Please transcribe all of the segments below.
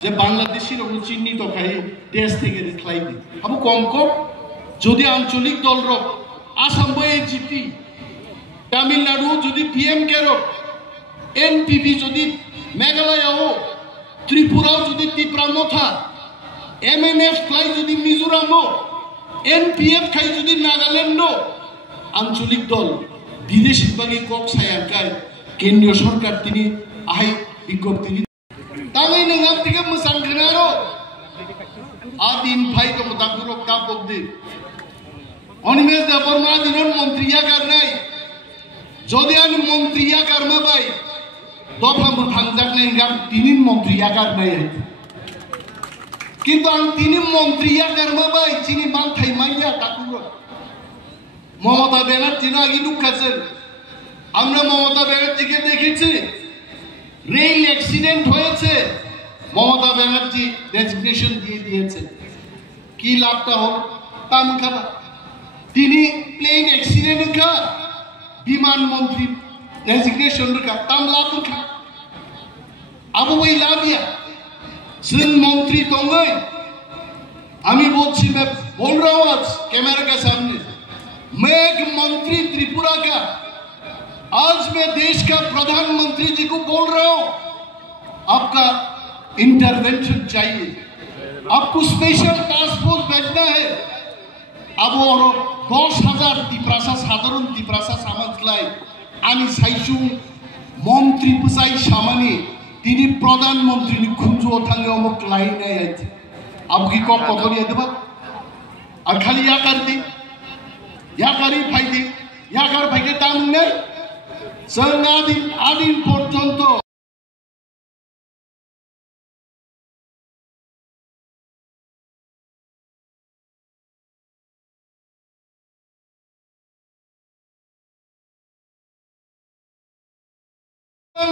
যে বাংলাদেশের চিহ্নিত খাই দেশ থেকে খাই দি আবু কম কম যদি আঞ্চলিক দল রক আসাম বয়ে জিতি তামিলনাড়ু যদি পিএমকে রক এনপিপি যদি মেঘালয়ও ত্রিপুরাও যদি ত্রিপুরা এমএনএফ খাই যদি মিজোরাম এনপিএফ খাই যদি নাগাল্যান্ড আঞ্চলিক দল বিদেশি বাগি কক সায়াকায় কেন্দ্রীয় সরকার তিনি আহাই বিজ্ঞপ্তি তাই নঙ্গাম থেকে মোসাং খানারো আদিন ভাই তো মোতাকুরক কাপক দি অনিমেষ দেবর মা দিনন মন্ত্রিয়া কারনাই যদি আন মন্ত্রিয়া কারমা বাই দফা মো থাংজাক নাই গাম তিনিন মন্ত্রিয়া কারনাই কিন্তু আন তিনি মন্ত্রিয়া কারমা বাই চিনি মানথাই মাইয়া তাকুরো মমতা ব্যানার্জি না আগি দুঃখাছেন আমরা মমতা ব্যানার্জিকে দেখেছি রেল অ্যাক্সিডেন্ট হয়েছে মমতা ব্যানার্জি রেজিগনেশন দিয়ে দিয়েছে কি লাভটা হল তাম খাবা তিনি প্লেন অ্যাক্সিডেন্ট খা বিমান মন্ত্রী রেজিগনেশন রেখা তাম লাভ খা আবু ওই লাভিয়া सिंह मंत्री तंगई আমি বলছি मैं बोल रहा हूं आज कैमरा के सामने मैं एक मंत्री त्रिपुरा का आज मैं देश का प्रधानमंत्री जी को बोल रहा हूं आपका इंटरवेंशन चाहिए आपको स्पेशल टास्क फोर्स भेजना है अब और 10,000 तिप्रासा साधारण तिप्रासा समाजलाई आनी साइसु मंत्री पुसाई सामानी তিনি প্রধানমন্ত্রী খুঁজো থাঙ্গে অমুক লাইনে আছে আপনি কক কখনই দেবা আর খালি ইয়াকার দি ইয়াকারই ফাইদি ইয়াকার ভাইকে দাম নেই সঙ্গাদিন আদিন পর্যন্ত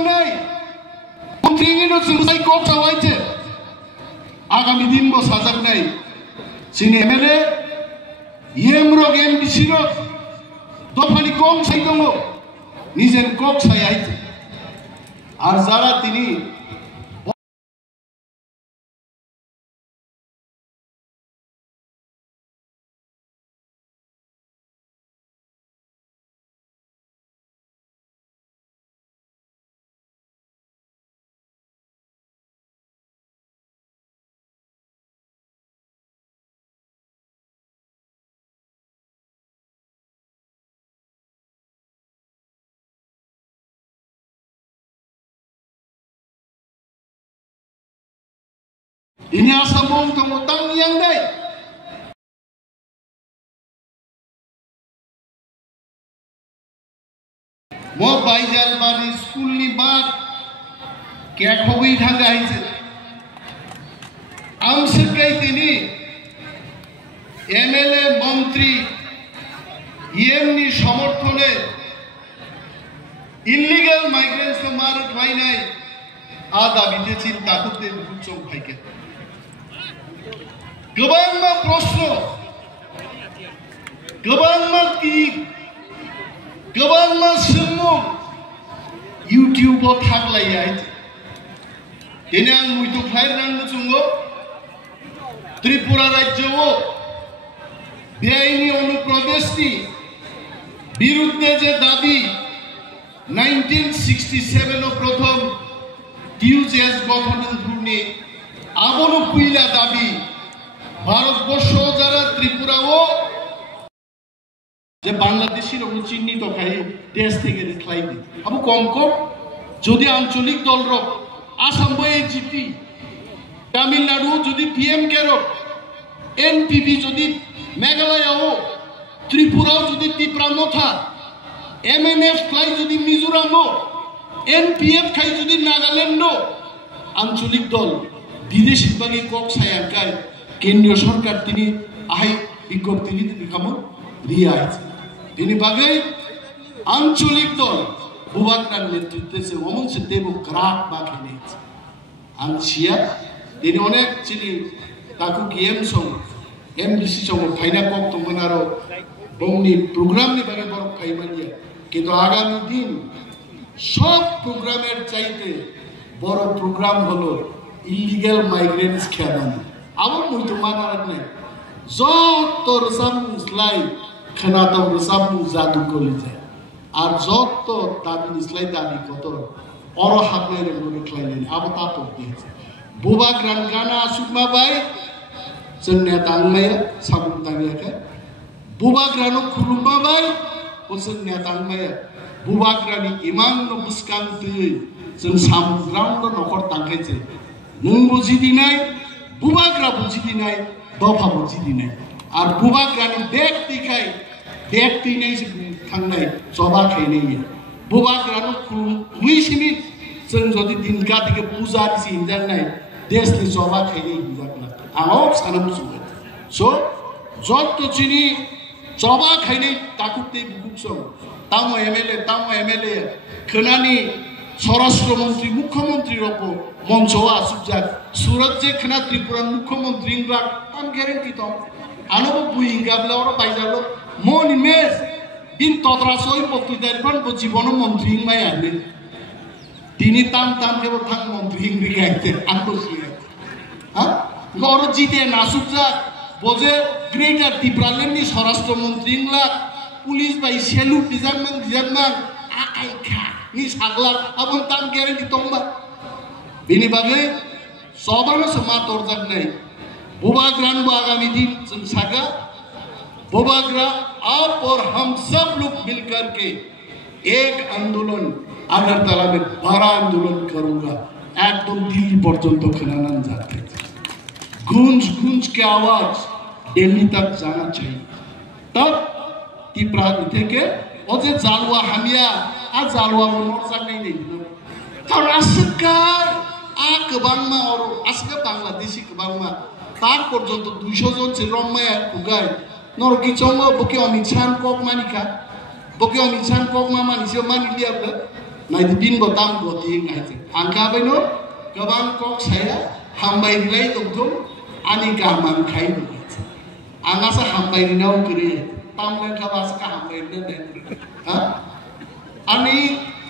নাই আগামী দিন সাজাক নাই চিনি এমএলএ ইএম রোগ এমডিসি রোগ দফানি কম সাই দङ নিজের কক সাই আইছে আর যারা তিনি ini asam bom tunggu tang yang dai mo baijal bani school ni baat kya khobi dhanga haise am sekai tini MLA মন্ত্রী EM ni সমর্থনে ইল্লিগাল মাইগ্রেন্টস তো মার খাই নাই आ दाबिते चिंता करते बुचों भाई के गबांमा प्रश्न गबांमा की गबांमा सुमो YouTube और थाक लाई आये इन्हें आंग मुझे फ्लाइट रंग चुंगो त्रिपुरा राज्य वो बेआईनी अनुप्रदेश नी विरुद्धे जे दाबी 1967 और प्रथम টিউজেস গঠনের ধরনে আবনো পুইলা দাবি ভারতবর্ষ যারা ত্রিপুরাও যে বাংলাদেশের চিহ্নিত খাই দেশ থেকে খাই দি আবু কম কম যদি আঞ্চলিক দল রক আসাম বয়ে জিতি তামিলনাড়ু যদি পিএমকে রক এনপিপি যদি মেঘালয়ও ত্রিপুরাও যদি ত্রিপুরা এমএনএফ খাই যদি মিজোরাম এনপিএফ খাই যদি নাগাল্যান্ড আঞ্চলিক দল বিদেশি বাগি কক সায়াকায় কেন্দ্রীয় সরকার তিনি আহাই বিজ্ঞপ্তি দেখামো দিয়ে আছে তিনি বাগে আঞ্চলিক দল বুবাকনার নেতৃত্বে অমনসে দেব গ্রাক বাকে নিয়েছে আনসিয়া তিনি অনেক চিনি তাকে গেম সং এমডিসি সং ফাইনা কক তখন আরো বংনি প্রোগ্রামনি বাগে বড় খাইমানিয়া কিন্তু আগামী দিন সব প্রোগ্রামের চাইতে বড় প্রোগ্রাম হলো illegal migrants khadan abo muitu manarak nai jot rosamu slai khanatam rosamu jadu kolija ar jot dabi slai dabi kotor oro haknai re lori khlainen abo ta to diye buba gran gana asukma bai जोंनिया दांनाया साबुन दांनाया बुबाग्रानो खुलुमा bye जोंनिया दांनाया बुबाग्रानि इमान बुसकां दै जों सामग्रामल नखर दांखायजे नों बुजिदिनाय बुबाग्रा बुजिदिनाय दफा बुजिदिनाय are बुबाग्रानि bag दिखाय bag दिनाय थांनाय जबा खायनाय बुबाग्रानो खुलुमिसिनि जों जदि दिनगा दिके पुजारि सिनजानाय देशनि जबा खायनाय हिजाबना आंव सानम सुगत सो जत तो चिनी जबा खायनाय ताकुते बुकुसं तामो एमएलए खोनानि स्वराष्ट्र मंत्री मुख्यमंत्री रको मंचवा सुबजा सूरत जे खना त्रिपुरा मुख्यमंत्री इंग्रा ताम ग्यारेंटी तो आनो बुइंगाबला और बाइजालो मन इमेज दिन तद्रासोय पक्तिदारफान बो जीवन मंत्री माय आने दिनी ताम के थां मंत्री इंग्री गायते आंको सिया हा गौर जीते नासुकजा बजे ग्रेटर त्रिपुरालेंडनि स्वराष्ट्र मंत्री इंग्ला पुलिस बाय सेलुट दिजामान आकाइखा नि सागला आबन ताम ग्यारेंटी तंबा बिनि बागै सबानो समा तोरजागनाय बुबाग्रान आगामी दिन जों सागा बुबाग्रा आप और हम सब लोग मिलकर के एक आंदोलन अगरतला में बड़ा आंदोलन करूंगा एकदम दिल्ली पर्यंत खनाना जाते गूंज गूंज के आवाज दिल्ली तक जाना चाहिए तब त्रिपुरा থেকে ওজে জালুয়া হামিয়া आ জালুয়া মরজাनाय नहीं কারণ আসকার आ गोबांमा और आसका बांग्लादेशी गोबांमा तार पर्यंत 200 जन से रम्माया खुगाय नरकी चंगो बके अमित शाह कक मानिका बके अमित शाह कक मा मानिसे मानिलियाबो नायदि दिन बताम गति नायजे आंका बेनो गोबां कक साया हामबायलाय दंतो आनि गामान खाय आंगासा हामबायनाव गरि तामलेन खाबास का हामबायने ने हा आनि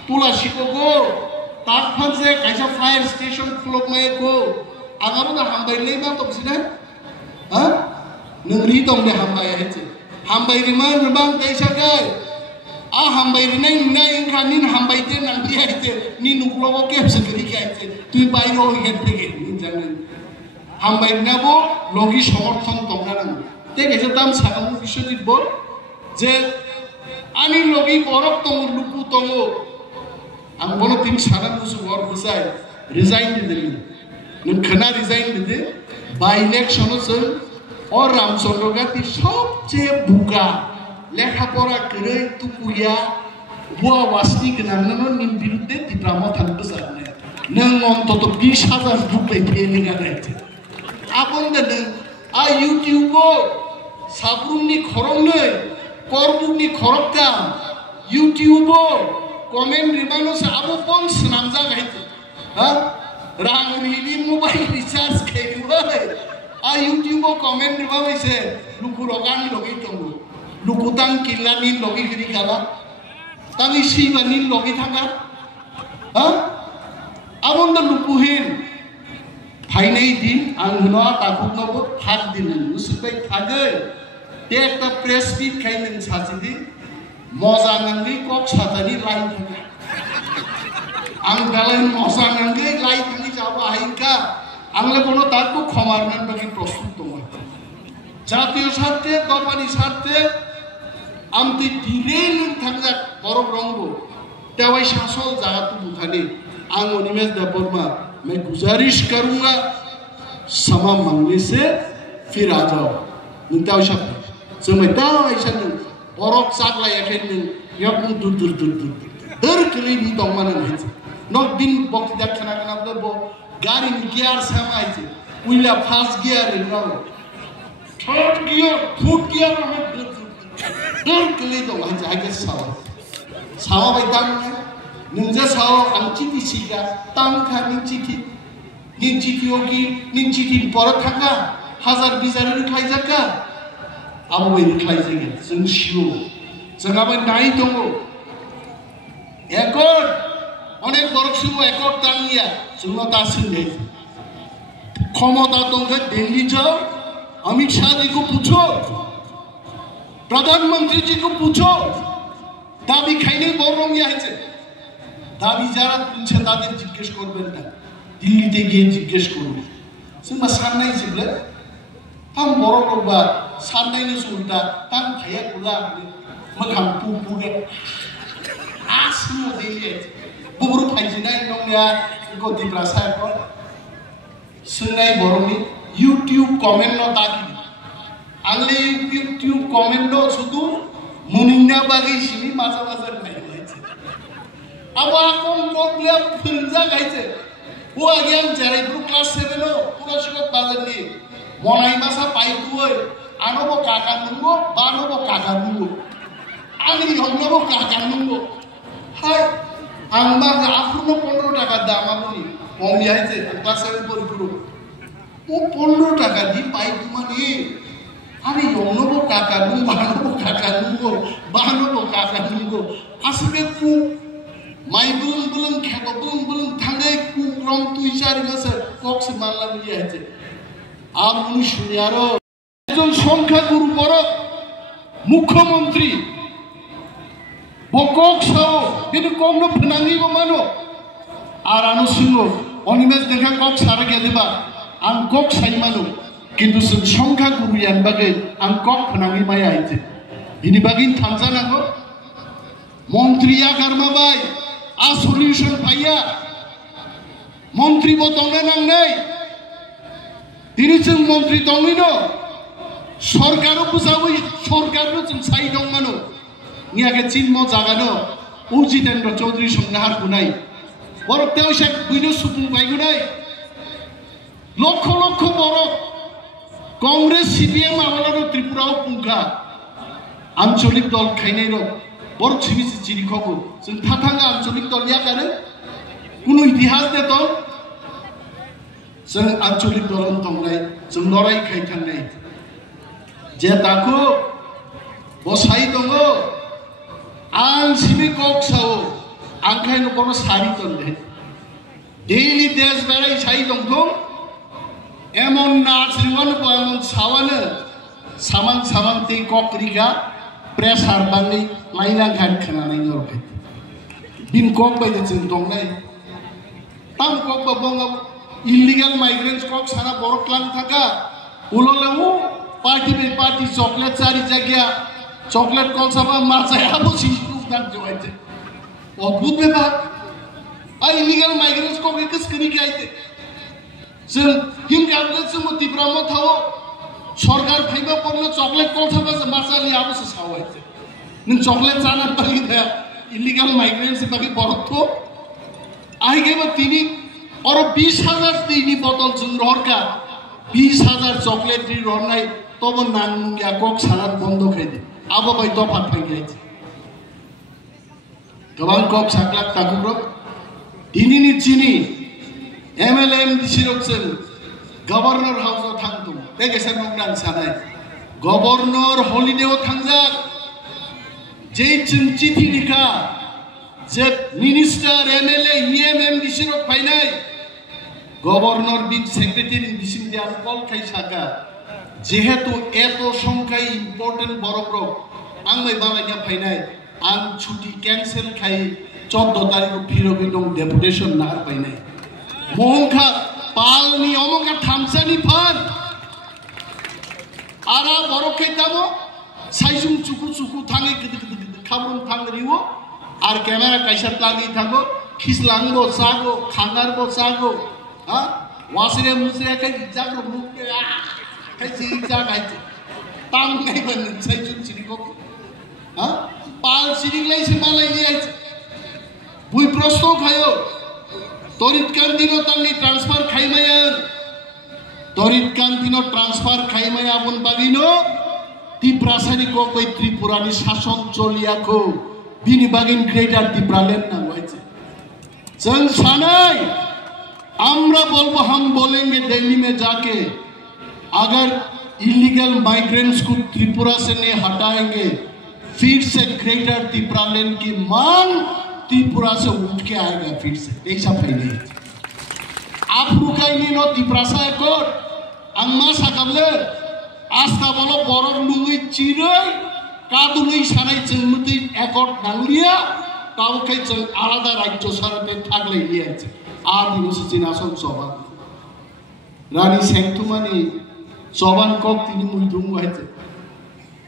तुलासिको ताक फानसे कायसा फायर स्टेशन फ्लक मायको आगाबो ना हामबायलाय मा तबसिना हा नोंरि दं दे हामबाय हेचे हामबायरि मा रबां कायसा गाय आ हामबायरि नाय नाय खानिन हामबायते नांदि हेचे नि नुक्लगो केपसे गरि गायचे तुइ बायरो हेते गे जाने हामबायरि नाबो लगी समर्थन दंना नां ते केसे ताम सागामु बिश्वजित बर जे आनि लगी बरफ दं लुकु दं आं बोनो तीन साना मुसु वर बुसाय रिजाइन दिदि नों खना रिजाइन दिदि बाय इलेक्शन जों और रामचंद्र गाती सबसे बुगा लेखापरा गरै तुकुया बुआ वासनि गनांनो निम बिरुद्धे दिब्रामा थांबो जाने नों अन्तत 20,000 बुकलै फेलिंगा नायते आपन दे आ यूट्यूबो साब्रुमनि खरंनै करबुकनि खरबका यूट्यूबो कमेन्ट रिमानो साबो पन सनामजा गायते हा रांगरिनि मोबाइल रिचार्ज खेलिबाय आ यूट्यूबो कमेन्ट रिमाबैसे लुकुरगान लगै दंगो लुकुतां किल्लानि लगै गिरि गाला तांनि सिबानि लगै थांगा हा आबन लुकुहिन फाइनाय दिन आं होना ताकुनबो थाग दिन मुसुबाय थागै ते एकटा प्रेस मिट खायनों साजिदि मजा नांगै कक साजानि लाइन थांगा आं दालाय मजा नांगै लाइन थांनि जाबा हायका आंले कोनो तारको खमारनान बाकी प्रस्तुत दङ जातीय स्वार्थे दरबारी स्वार्थे आमति दिरेल थांगा बरफ रंगो तेवाय शासन जागातु बुथानि आं अनिमेश देवबर्मा मैं गुजारिश करूंगा समा मांगने से फिर आ जाओ नोंथाव शब्द जों दाइसा नों बरफ जाग्लायाखै नों याव दुर कलिनि दंमाना नायजे नक दिन बक्तिदा खोनागोनाबो बो गाड़ी गियार सामायजे उइला फास्ट गियार राव थर्ड गियार फोर्थ गियार दुर कलि दं हाजे हागे सावा बाय दाम नोंजा सावा आं चिठि सिगा तांखा नि चिठि ओगी नि चिठि पर थाका हाजार बिजार खायजाका आबो बै खायजेगे जों सिउ जोंहाबो नाय दङ एकर्ड अनेक बरक सिउ एकर्ड दानिया जोंना दासिम क्षमता दंगे दिल्ली जाओ, अमित शाह जी को पूछो, प्रधानमंत्री जी को पूछो, दाबी खाइने बरं याइছে दाबी যারা তুলছে তাদের জিজ্ঞেস করবেন না, দিল্লিতে গিয়ে জিজ্ঞেস করুন। जोंबा साननाय जिबले ताम बर' लोगबा साननायनि उल्टा ताम भाया गुला मोखां पुगे आसमो दिल्ली बुबुरु फाइजिनाय नंया गदिफ्रा सायको सोंनाय बर'नि इउट्यूब कमेन्ट न दागि आंले इउट्यूब कमेन्ट न शुधु मुनिना बागै सिनि माजा माजा नायलायছে आबा कम कमले फोंजा गायছে ও আগে আমি জেরাইপুর ক্লাস 7 ও পুরস্কার বাজারনি মনাই মাসা পাইতুই আনব কাকা নুঙ্গো বানব কাকা নুঙ্গো আমি হমনব কাকা নুঙ্গো হাই আংবা আফুনো 15 টাকা দাম আপনি কম আইছে ক্লাস 7 পরিপুরো ও 15 টাকা দি পাইতু মানে আমি হমনব কাকা নুঙ্গো বানব কাকা নুঙ্গো বানব কাকা নুঙ্গো আসলে কু माइ बुलुं बुलुं खेबो बुलुं बुलुं थांगे कुक्रम तुइसारि मासे कक्स मानलाम लियाছে আর উনি শুনি আরো একজন সংখ্যাগুরু বড় মুখ্যমন্ত্রী বকক সহ কিন্তু কম ফনাঙ্গি মানো আর আনো সিংহ অনিমেষ দেখা কক সারা গেলেবা আং কক সাই মানো কিন্তু সংখ্যাগুরু ইয়ান বাগে আং কক ফনাঙ্গি মাই আইছে ইনি বাগিন থামজা নাগো মন্ত্রীয়া গারমাবাই आ सल्यूशन पाइया मंत्री बो दंना नांगनाय दिनै जों मंत्री दंनो सरकार बुजावै सरकार जों साइ दं मानो नियाके चिन्म जागानो उ जितेन्द्र चौधरी संनाहार गुनाय बरतेव से बुइनो सुबुं बायगुनाय लक्ष लक्ष बर कांग्रेस सीपीएम आवालानो त्रिपुराव पुंखा आंचलिक दल खाइनाय र बर छिबिसि चिरिखबो जों थाथांगा आंचलिक दल याकानो कुनु इतिहास दे दल जों आंचलिक दल दंनाय जों लराय खाइ थांनाय जे दाखो बसाइ दङ आं सिमि कक्साव आंखायनो बर सारि दंदे डेली देश बेराय साइ दंथो एमन नाचरिवानो एमन सावानो सामां सामां ते कक्रिगा प्रेसार बांगै लाइना गान खोनानाय नरखे बिन कक बायदि जों दंनाय ताम कक बंगाव इलिगेल माइग्रेन्ट्स कक सारा बर क्लान थाका उललेउ पार्टी बे पार्टी चॉकलेट चारि जागिया चॉकलेट कलसाबा माचाया बसि उदान जवाइते अद्भुत बेबार आ इलिगेल माइग्रेन्ट्स कक एकस कनि गायते जों हिम गाबले जों तिब्राम थाओ सरकार फैबा पड़ना चॉकलेट कलसाबा माचालि आबस सावाइते नों चॉकलेट जाना बागि दा इलिगेल माइग्रेन्ट्स बागि बरथो आइ गेबा तिनि और 20,000 दिनि बोतल जों रहरका 20,000 चॉकलेट रि रहनाय तब नांगिया कक सारा बंद खाइदे आबो बाय दफा थांगायছে गोबां कक साकला ताकुब्र दिनिनि चिनि एमएलएम दिसिरकजों गवर्नर हाउसआव थांदों बे गेसार नंदां सानाय गवर्नर हलिडेआव थांजाक जे जों चिठि लिखा जे मिनिस्टार एमएलए इएमएम दिसिरक फाइनाय गवर्नर बिन सेक्रेटारि दिसिम जे आरो कल खाइ साका जेहेतु एत संख्या इम्पोर्टेंट बरब्रक आं मै बालायना फाइनाय आं छुट्टी कैंसिल खाइ 14 तारिख फिरगै दं डेपुटेशन नार फाइनाय मोहंखा पालनि अमका थामसानि फान आरा बरखै दामो साइजुं चुकु चुकु थाङै गदि गदि खाबुन थांरिवो आर कैमरा काइसा लागी थांगो खिसलांगो सागो खांगारबो सागो हा वासरे मुसरे खाइ जागो मुके आ खाइ सिरि जा गाइते तां नै बन साइजुं सिरिको हा पाल सिरिलाइ से मालाय लियाइছে बुइ प्रश्न खायो तरित कान्तिनो तांनि ट्रान्सफार खाइमायान तरित कान्तिनो ट्रान्सफार खाइमायाबन बागिनो त्रिपुरासानि कबै त्रिपुरानि शासन चलियाखौ बिनि बागिन ग्रेटर त्रिपुरालेन्ड नांगौआइছে जों सानाय আমরা বলবো हम बोलेंगे दिल्ली में जाके अगर इलीगल माइग्रेंट्स को त्रिपुरा से नहीं हटाएंगे फिर से ग्रेटर त्रिपुरालैंड की मांग त्रिपुरा से उठ के आएगा फिर से ऐसा फैले Afrukaini no diprasa ekor angma sakable asta bolo borok lungi cirai kadungi sanai jengmuti ekor nanglia tau kai jeng alada rajyo sarate thagle liyeche adi sijina son soban Rani Sentumani soban kok tini muidung waite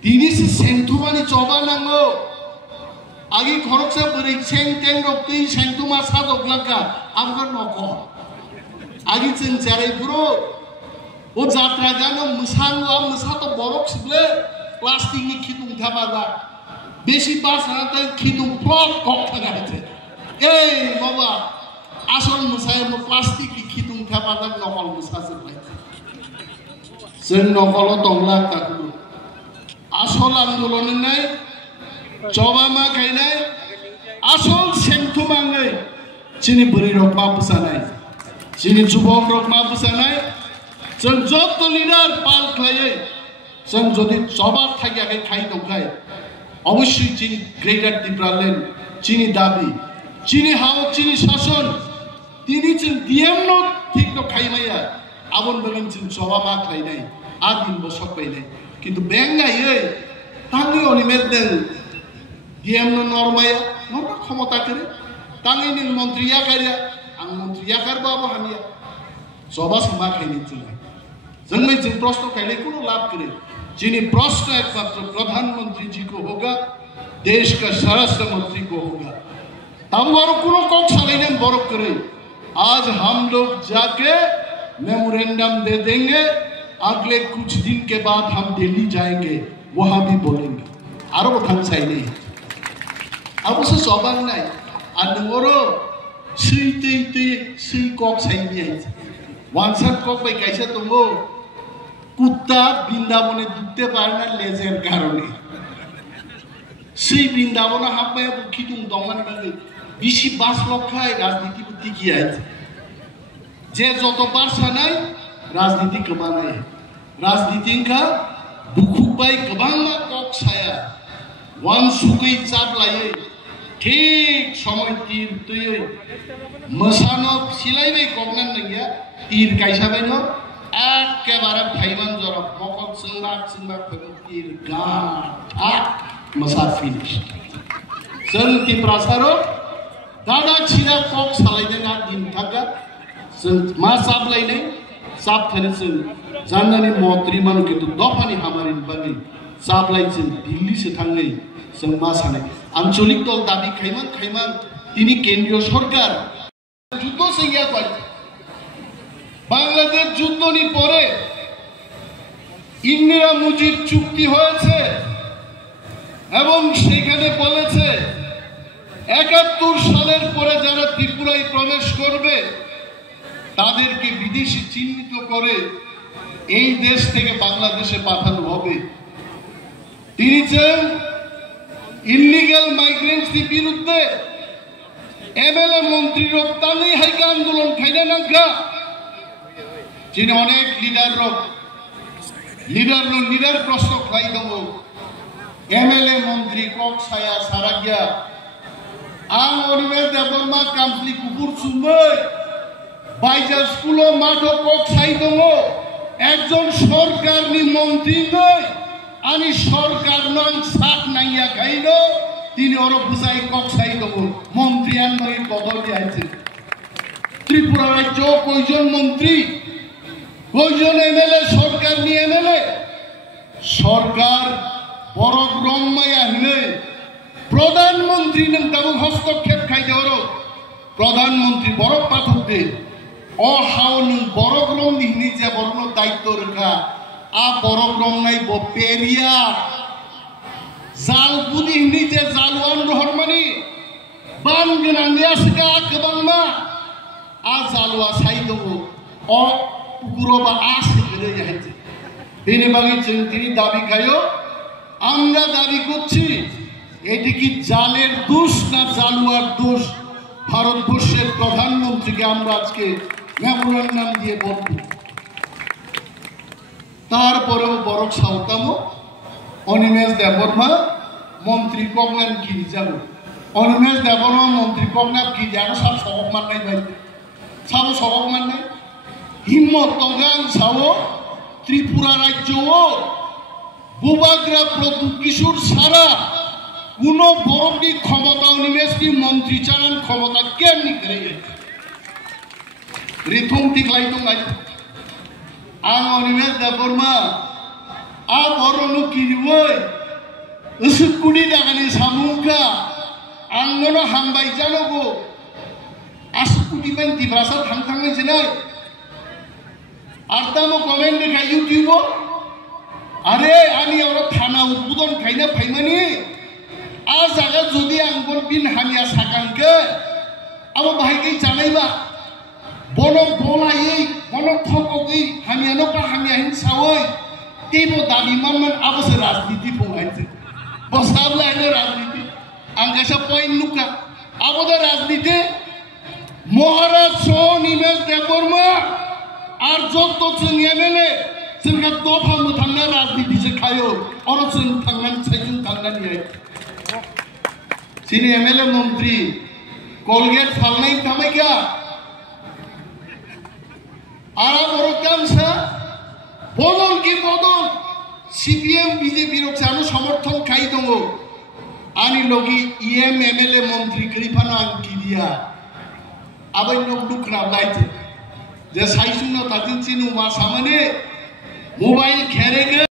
tini si Sentumani soban nango agi khoroksa beri senteng rokti Sentuma sadok laka amgar noko agi jeng jarai bro o jatra gano musango am musato borok sible plastic ni khitung thabaga beshi bas nata khitung plot kok thagaite ei baba asol musai mo plastic ni khitung thabaga nokol musase paite sen nokolo tonglak takulu asol andolon nai jobama kainai asol Sentuma ngai chini beri rokma pusanai chini jubok rokma pusanai जों जत lidar पाल खालायै जों जदि जबाब थागियाखै खाइ दंखाय अवश्य चिनि ग्रेटार त्रिपुरालेण्ड चिनि दाबि चिनि हाव चिनि शासन तिनि जों डिएम नो ठीक तो खाइमाया आबन बगन जों जबाब मा खालायनाय आदिन बसक बायनाय किन्तु बेंगायै तांनि अनिमेरदों डिएम नो नरमाया नरमा क्षमता करे तांनि नि मन्त्रि याकारिया आं मन्त्रि याकारबाबो हामिया जबा समा खाइनि जों जंगमे जिन प्रश्न कहले कोनो लाभ करे जिन्हें प्रश्न एकमात्र प्रधानमंत्री जी को होगा देश का स्वराष्ट्र मंत्री को होगा तब वारो कोनो कौक सालेने बरक करे आज हम लोग जाके मेमोरेंडम दे देंगे अगले कुछ दिन के बाद हम दिल्ली जाएंगे वहां भी बोलेंगे आरो बथान साइ नहीं अब उसे सोबान नहीं आदंगरो सही कौक साइ नहीं वांसर कौक पे कैसे तुमको कुत्ता बृंदावने दुखते पारे ना लेजेर कारणे সেই বৃন্দাবনে হাঁপায় খিতুং দমান বাগে বিশি 5 লক্ষায় রাজনীতি বুদ্ধি কি আছে যে যতবার সানাই রাজনীতি কমানায় রাজনীতিঙ্কা বুখুবাই গবাংমা কক ছায়া ওয়ান সুকই চাপ লায়ে ঠিক সময় তীর তুই মশানো সিলাইবাই গগনান নাগিয়া তীর কাইসাবাইন একেবারে ভাইমান জরা মকল সিংবাক তীর গান ঠাক मसा फिनिश जों त्रिपुरासारो दादा छिरा कक सालायदों आ दिन थाका जों मा साबलायनाय साबथानो जों जाननानै मन्त्रि मानु किन्तु दफानि हामारिनि बागै साबलाय जों दिल्लीसो थाङै जों मा सानो आঞ্চলিক दल दाबि खायमान তিনি কেন্দ্রীয় সরকার যুদ্ধ সইয়া করে বাংলাদেশ যুদ্ধনি পরে ইন্দিরা মুজিব চুক্তি হয়েছে এবং সেখানে বলেছে 71 সালের পরে যারা ত্রিপুরায় প্রবেশ করবে তাদেরকে বিদেশি চিহ্নিত করে এই দেশ থেকে বাংলাদেশে পাঠানো হবে তিনি চান ইললিগ্যাল মাইগ্রেন্টসের বিরুদ্ধে এমএলএ মন্ত্রী রপ্তানি হাইকা আন্দোলন খাইনা নাগা যিনি অনেক লিডার প্রশ্ন খাই দেব एमएलए मंत्री कक साया सारागिया आं अनिमेल देबरमा कामप्ली कुकुर सुमै बाइजा स्कुलो माठो कक साइ दङ एकजन सरकारनि मन्त्री नै आनि सरकार नां साथ नाइया गाइनो तिनि अरो बुझाइ कक साइ दङ मन्त्रियान नै बदल दियाइছে त्रिपुरा राज्य कयजन मन्त्री कयजन एमएलए सरकारनि एमएलए सरकार बरक रम्माया हले प्रधानमंत्री नंताबो हस्तक्षेप खाइदेरो प्रधानमंत्री बरक पाठक दे अ हाव नों बरक रम नि जे बरनो दायित्व रखा आ बरक रम नाय ब पेरिया जालपुनि नि जे जालवान रहरमानि बान गोनांनिया सिगा गोबांमा आ जालवा साइ दङ अ पुकुरबा आ सिगरे जाहैছে बेनि बागै जों दिनै दाबि खायो আমরা দাবি করছি এটি কি জালের দোষ না জালুয়ার দোষ ভারতবর্ষের প্রধানমন্ত্রীকে আমরা আজকে মেমোরেন্ডাম দিয়ে বলব তারপরেও বরক সাউতামো অনিমেষ দেববর্মা মন্ত্রী কগনান কি যাব অনিমেষ দেববর্মা মন্ত্রী কগনা কি জানো সব সবক মাননাই ভাই সব সবক মাননাই হিম্মত তঙ্গাং সাও ত্রিপুরা রাজ্য বুবাগ্রা প্রদ্যুৎ কিশোর সারা কোনো বরফনি ক্ষমতা অনিমেশনি মন্ত্রী চালান ক্ষমতা কেমনি করে রিথুং ঠিকলাই দं आं अनिमेश देबबर्मा आ बरनु किरिवै उसुकुनि दागानि सामुंखा आंनो हामबाय जानगो आसुकुनि बाय दिब्रासा थांथांनाय जनाय आरतामो कमेन्ट देखा यूट्यूब अरे आनि और थाना उद्बोधन खायना फाइमानि आ जागा जुदि आंगन बिन हामिया साकांके अब बाहायगै जानायबा बनक बलायै बनक थकगै हामियानो पा हामिया हिन सावै तेबो दाबि मानमान आबोसो राजनीति फंगायसे बसाबलायनो राजनीति आंगासा पॉइंट नुका आबोदे राजनीति महाराज निमेश देबबर्मा आर जत जों एमएलए जोंहा दफा मोथांना राजनीति से खायो और जों थांनानै साइजों थांनानै सिनि एमएलए मंत्री कलगेट फालनाय थामायगा आरा बरकामसा बदल की बदल सीपीएम बीजेपी लोग सानो समर्थन खाई दंगो आनी लोगी ईएम एमएलए मंत्री कृपानो आंकी दिया अब इन लोग दुखना लाइटे जे साइसुनो ताजिन सिनु मा सामने मोबाइल खेरेगे